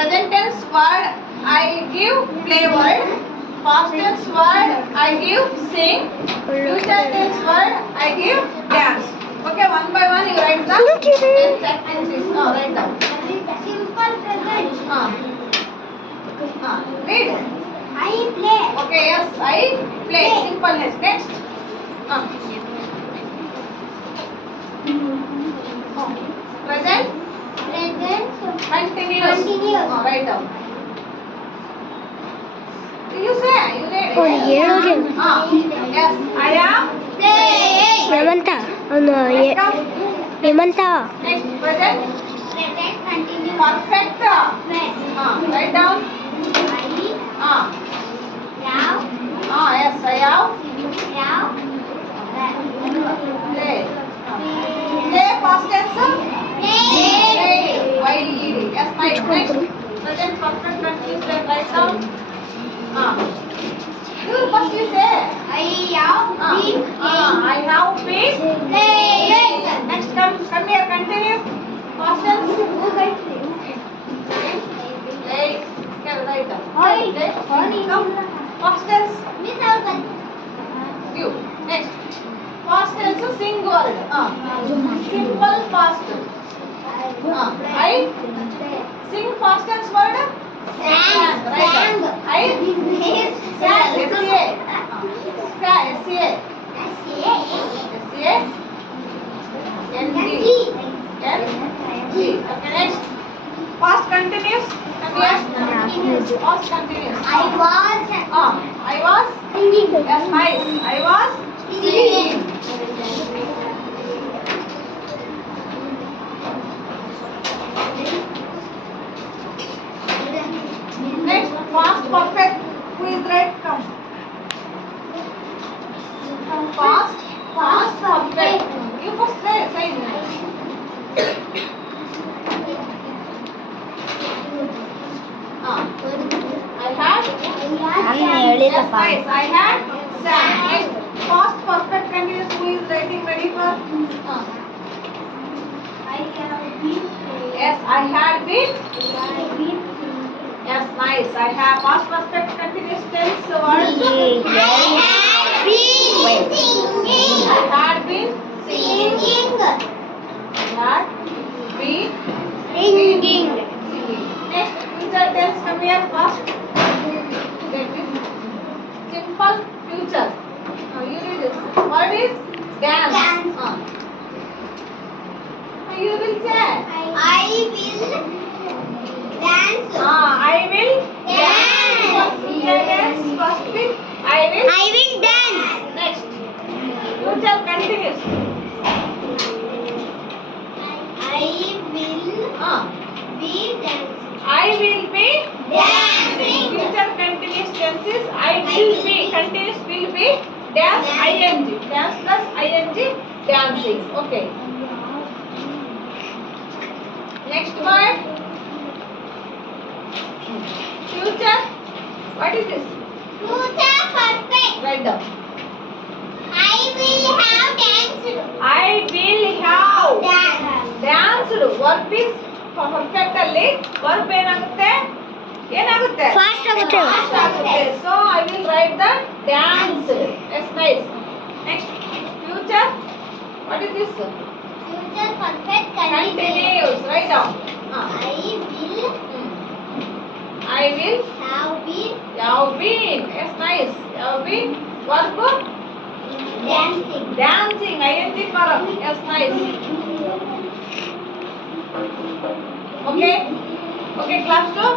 Present tense word I give play word. Past tense word I give sing. Future tense word I give dance. Okay, one by one you write the tense activities. Write down. Simple present. Read. I play. Okay, yes, I play. Simpleness. Next. Present. Present. Continuous. Continuous. Write down. You say. You read. Yes, I am Playing. ఏమంటా అవును ఏమంటా next. Present. Present continuous. Perfect. Write down. Yes, I have. Play. Play past tense. Play. Y-E-D. Yes, nice. Next. Present perfect continuous. Write down. You first you say. I have been playing. Next, come here. Continue. Past tense. Play. Okay, write down. Come. Past tense. You. Next. Past tense sing word. Simple past. I sing past tense word. Sang. Right down. I sang. S-A. S-A. S-A. N-G. N-G. Okay, next. Past continuous. Past continuous. I was I was. singing. Yes, nice. I was singing. Next, past perfect. Who is right? Come. Past perfect. You first say. I had. Yes, nice. I had sang. Next, past perfect continuous. Who is writing? Ready for? Yes, I had been. Yes, nice. I have past perfect continuous tense words. I had been singing. Had been singing. Next, future tense. Come here first. Get it. Simple future. Now you read this. What is dance? You will say. I will dance. I will dance. Future tense first with I will dance. Next. Future continuous. I will be dancing. I will be Dancing. Future continuous tense is I will be. Continuous will be dance ing. Dance plus ing dancing. Okay. Next word. Future. What is this? Future perfect. Write down. I will have danced. I will have Dance. danced. Verb is perfect ಅಲ್ಲಿ verb ಏನಾಗುತ್ತೆ? Fast ಆಗುತ್ತೆ. Fast ಆಗುತ್ತೆ. So I will write the dance. Yes, nice. Next, future. What is this? Future perfect continuous. Continuous. Write down. I will have been. Yes, nice. Have been. Verb dancing. dancing. ing form. Yes, nice. Okay. Okay, class 2.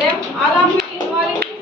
Them all of you involved in